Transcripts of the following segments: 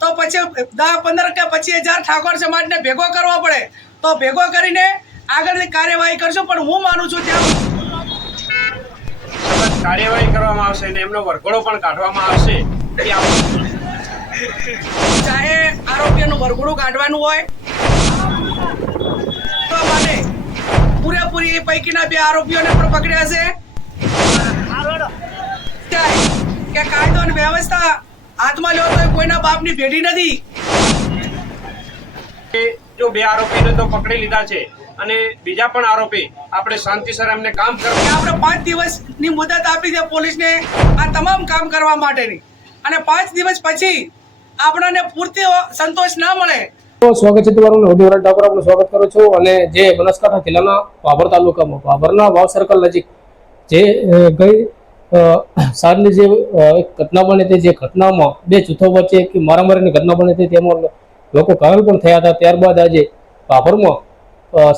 તો પછી 10, 15 કે 25,000 ઠાકોર સમાજને ભેગો કરવો પડે તો ભેગો કરીને આગળની કાર્યવાહી કરશું। પણ હું માનું છું ત્યાં કાર્યવાહી કરવામાં આવશે અને એમનો વરઘોડો પણ કાઢવામાં આવશે। ચાહે આરોપીઓનું વરઘોડું કાઢવાનું હોય તો માટે પૂરેપૂરી પૈકીના 2 આરોપીઓને પણ પકડ્યા છે કે કાયદો અને વ્યવસ્થા હાથમાં લ્યો તો કોઈના બાપની ભેડી નથી। જો 2 આરોપીને તો પકડી લીધા છે અને બીજા પણ આરોપી આપણે શાંતિસર એમને કામ કરવા આપણે 5 દિવસની મુદત આપી છે પોલીસને આ તમામ કામ કરવા માટેની અને 5 દિવસ પછી આપણને પૂરતી સંતોષ ના મળે તો સ્વાગત છે તમારું નવજીવન ઠાકોર આપનું સ્વાગત કરું છું। અને જે બનાસકાંઠા જિલ્લાના ભાભર તાલુકામાં ભાભરના વાવ સર્કલ નજીક જે ગઈ સાંજની જે એક ઘટના બની હતી, જે ઘટનામાં 2 જૂથો વચ્ચે એક મારામારીની ઘટના બની હતી, તેમાં લોકો ઘાયલ પણ થયા હતા। ત્યારબાદ આજે ભાભરમાં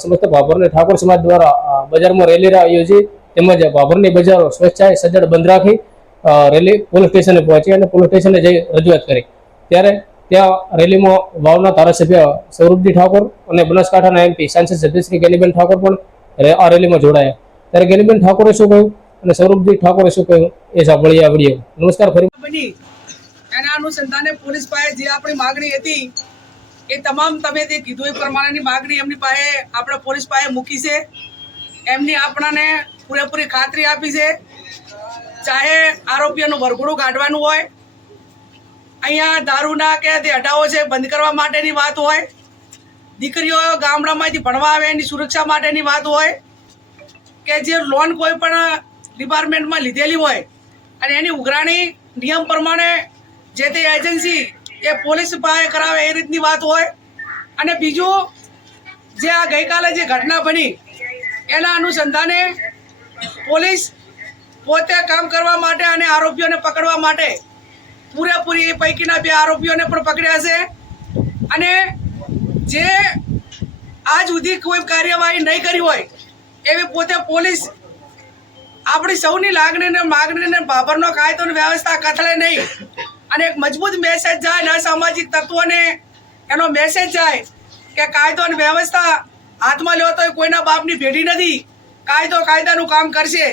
સમસ્ત ભાભરની ઠાકોર સમાજ દ્વારા બજારમાં રેલી યોજી તેમજ ભાભરની બજારો સ્વેચ્છાએ સજ્જડ બંધ રાખી રેલી પોલીસ સ્ટેશને પહોંચી અને પોલીસ સ્ટેશને જઈ રજૂઆત કરી। ત્યારે ત્યાં રેલીમાં વાવના ધારાસભ્ય સૌરભજી ઠાકોર અને બનાસકાંઠાના MP સાંસદ સભ્ય શ્રી ગેનીબેન ઠાકોર પણ આ રેલીમાં જોડાયા। ત્યારે ગેનીબેન ઠાકોરે શું કહ્યું અને સૌરભજી ઠાકોરે શું કહ્યું એ સાંભળીએ આ વિડીયો। નમસ્કાર ફરી બની એના અનુસંધાને પોલીસ પાસે જે આપણી માગણી હતી એ તમામ તમે જે કીધું એ પ્રમાણેની માગણી એમની પાસે આપણે પોલીસ પાસે મૂકી છે। એમની આપણને પૂરેપૂરી ખાતરી આપી છે ચાહે આરોપીઓનું વરઘોડું કાઢવાનું હોય, અહીંયા દારૂના કે જે અડાઓ છે બંધ કરવા માટેની વાત હોય, દીકરીઓ ગામડામાંથી ભણવા આવે એની સુરક્ષા માટેની વાત હોય કે જે લોન કોઈ પણ ડિપાર્ટમેન્ટમાં લીધેલી હોય અને એની ઉઘરાણી નિયમ પ્રમાણે જે તે એજન્સી એ પોલીસ પાસે કરાવે એ રીતની વાત હોય। અને બીજું જે આ ગઈકાલે જે ઘટના બની એના અનુસંધાને પોલીસ પોતે કામ કરવા માટે અને આરોપીઓને પકડવા માટે પૂરેપૂરી પૈકીના 2 આરોપીઓને પણ પકડ્યા છે અને જે આજ સુધી કોઈ કાર્યવાહી નહીં કરી હોય એવી પોતે પોલીસ આપણી સૌની લાગણીને માગણીને ભાભરનો કાયદો અને વ્યવસ્થા કથળે નહીં અને એક મજબૂત મેસેજ જાય ને અસામાજિક તત્વોને એનો મેસેજ જાય કે કાયદો અને વ્યવસ્થા હાથમાં લ્યો તો કોઈના બાપની ભેડી નથી, કાયદો કાયદાનું કામ કરશે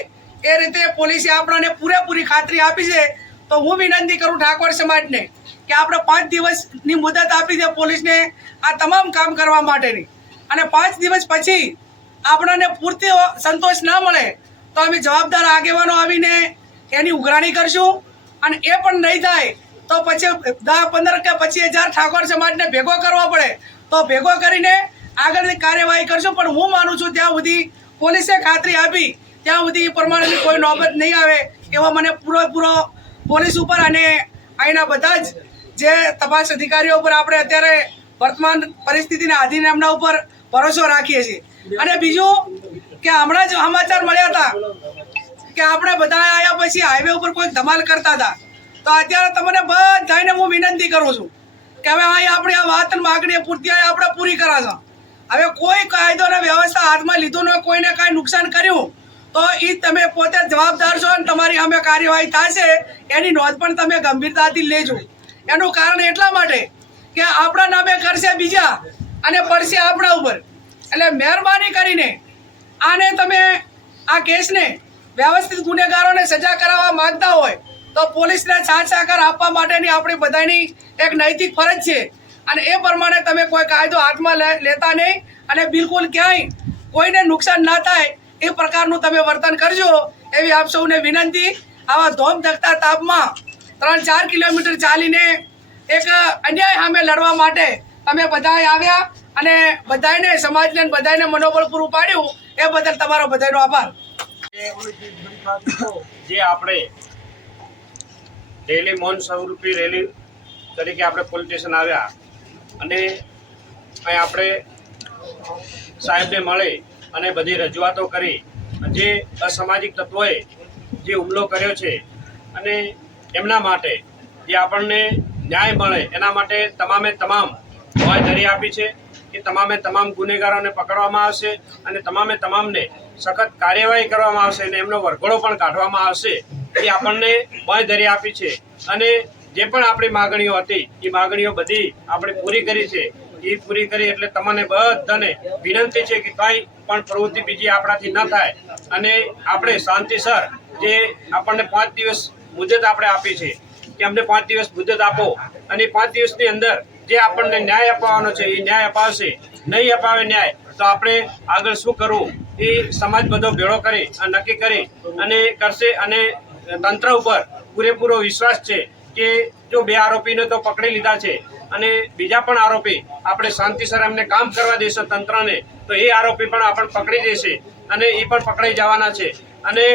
એ રીતે પોલીસે આપણને પૂરેપૂરી ખાતરી આપી છે। તો હું વિનંતી કરું ઠાકોર સમાજને કે આપણે 5 દિવસની મુદત આપી છે પોલીસને આ તમામ કામ કરવા માટેની અને 5 દિવસ પછી આપણને પૂરતી સંતોષ ના મળે તો અમે જવાબદાર આગેવાનો આવીને એની ઉઘરાણી કરશું અને એ પણ નહીં થાય તો પછી 10, 15 કે 25,000 ઠાકોર સમાજને ભેગો કરવો પડે તો ભેગો કરીને આગળની કાર્યવાહી કરશું। પણ હું માનું છું ત્યાં સુધી પોલીસે ખાતરી આપી ત્યાં સુધી પ્રમાણેની કોઈ નોબત નહીં આવે એવો મને પૂરો પોલીસ ઉપર અને અહીંના બધા જ જે તપાસ અધિકારીઓ ઉપર આપણે અત્યારે વર્તમાન પરિસ્થિતિના આધીન એમના ઉપર ભરોસો રાખીએ છીએ। અને બીજું કે હમણાં જ સમાચાર મળ્યા હતા કે આપણે બધા આવ્યા પછી હાઈવે ઉપર કોઈ ધમાલ કરતા હતા તો અત્યારે તમને બધાને હું વિનંતી કરું છું કે હવે અહીં આપણી આ વાત માગણી પૂરતી આપણે પૂરી કરાશો। હવે કોઈ કાયદો અને વ્યવસ્થા હાથમાં લીધું ન કોઈને કાંઈ નુકસાન કર્યું તો એ તમે પોતે જવાબદાર છો અને તમારી સામે કાર્યવાહી થશે એની નોંધ પણ તમે ગંભીરતાથી લેજો। એનું કારણ એટલા માટે કે આપણા નામે કરશે બીજા અને પડશે આપણા ઉપર, એટલે મહેરબાની કરીને આને તમે આ કેસને વ્યવસ્થિત ગુનેગારોને સજા કરાવવા માંગતા હોય તો પોલીસને સાથ સહકાર આપવા માટેની આપણી બધાની એક નૈતિક ફરજ છે અને એ પ્રમાણે તમે કોઈ કાયદો હાથમાં લેતા નહીં અને બિલકુલ ક્યાંય કોઈને નુકસાન ના થાય એ પ્રકારનું તમે વર્તન કરજો એવી આપ સૌને વિનંતી। આવા ધોમ ધકતા તાપમાં 3-4 કિલોમીટર ચાલીને એક અન્યાય સામે લડવા માટે તમે બધાએ આવ્યા અને બધાને સમાજને બધાને મનોબળ પૂરું પાડ્યું એ બદલ તમારો બધાનો આભાર। જે આપણે રેલી મૌન સ્વરૂપી રેલી તરીકે આપણે પોલીસ સ્ટેશન આવ્યા અને અહીં આપણે સાહેબને મળી અને બધી રજૂઆતો કરી જે અસામાજિક તત્વોએ જે હુમલો કર્યો છે અને એમના માટે જે આપણને ન્યાય મળે એના માટે તમામે તમામ બાંયધરી આપી છે કે તમામે તમામ ગુનેગારોને પકડવામાં આવશે અને તમામે તમામને સખત કાર્યવાહી કરવામાં આવશે અને એમનો વરઘોડો પણ કાઢવામાં આવશે એ આપણને બાંયધરી આપી છે। અને જે પણ આપણી માગણીઓ હતી એ માગણીઓ બધી આપણે પૂરી કરી છે. એ પૂરી કરી એટલે તમને બધાને વિનંતી છે કે કંઈ પણ પ્રવૃત્તિ બીજી આપણાથી ન થાય અને આપણે શાંતિસર જે આપણને 5 દિવસ મુદત આપણે આપી છે કે અમને 5 દિવસ મુદત આપો અને 5 દિવસની અંદર જે આપણને ન્યાય અપાવવાનો છે એ ન્યાય અપાવશે. નહીં અપાવે ન્યાય તો આપણે આગળ શું કરવું એ સમાજ બધો ભેળો કરી નક્કી કરી અને કરશે. અને તંત્ર ઉપર પૂરેપૂરો વિશ્વાસ છે કે જો 2 આરોપીને તો પકડી લીધા છે અને બીજા પણ આરોપી આપણે શાંતિસર એમને કામ કરવા દેશો તંત્રને તો એ આરોપી પણ આપણને પકડી દેશે અને એ પણ પકડાઈ જવાના છે. અને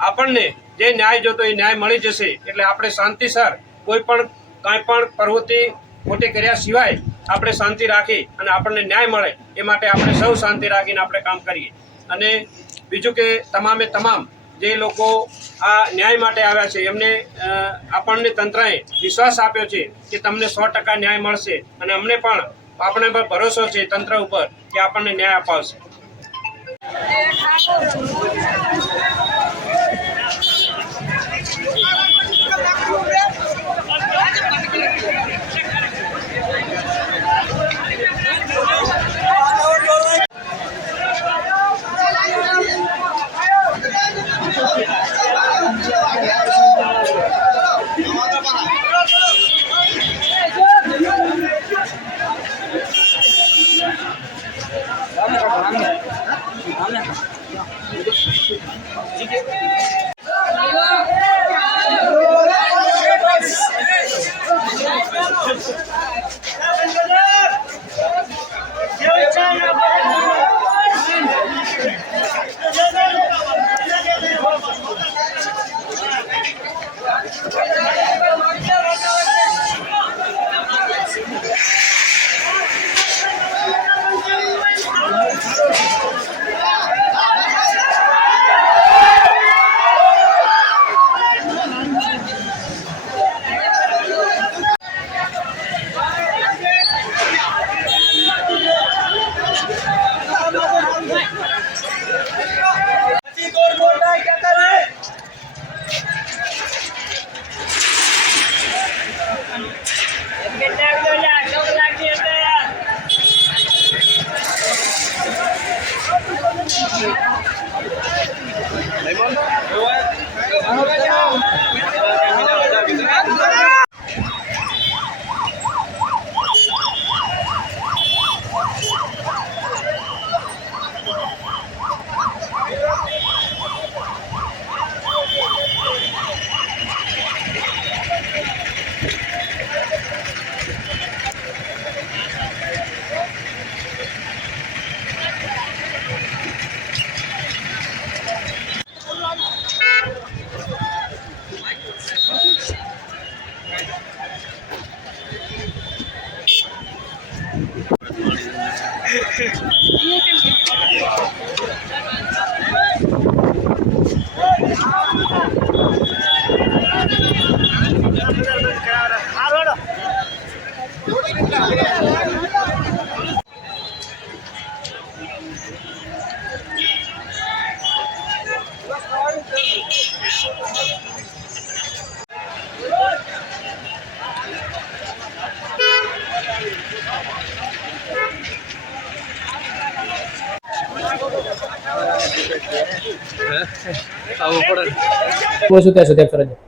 આપણને જે ન્યાય જોતો એ ન્યાય મળી જશે. એટલે આપણે શાંતિસર કોઈ પણ કાંઈ પણ પ્રવૃત્તિ ખોટી કર્યા સિવાય આપણે શાંતિ રાખી અને આપણને ન્યાય મળે એ માટે આપણે સૌ શાંતિ રાખીને આપણે કામ કરીએ. અને બીજું કે તમામે તમામ જે લોકો આ ન્યાય માટે આવ્યા છે એમને આપણને તંત્રએ વિશ્વાસ આપ્યો છે કે તમને 100% ન્યાય મળશે અને અમને પણ આપણે પર ભરોસો છે તંત્ર ઉપર કે આપણને ન્યાય અપાવશે. શું ત્યાં સુધી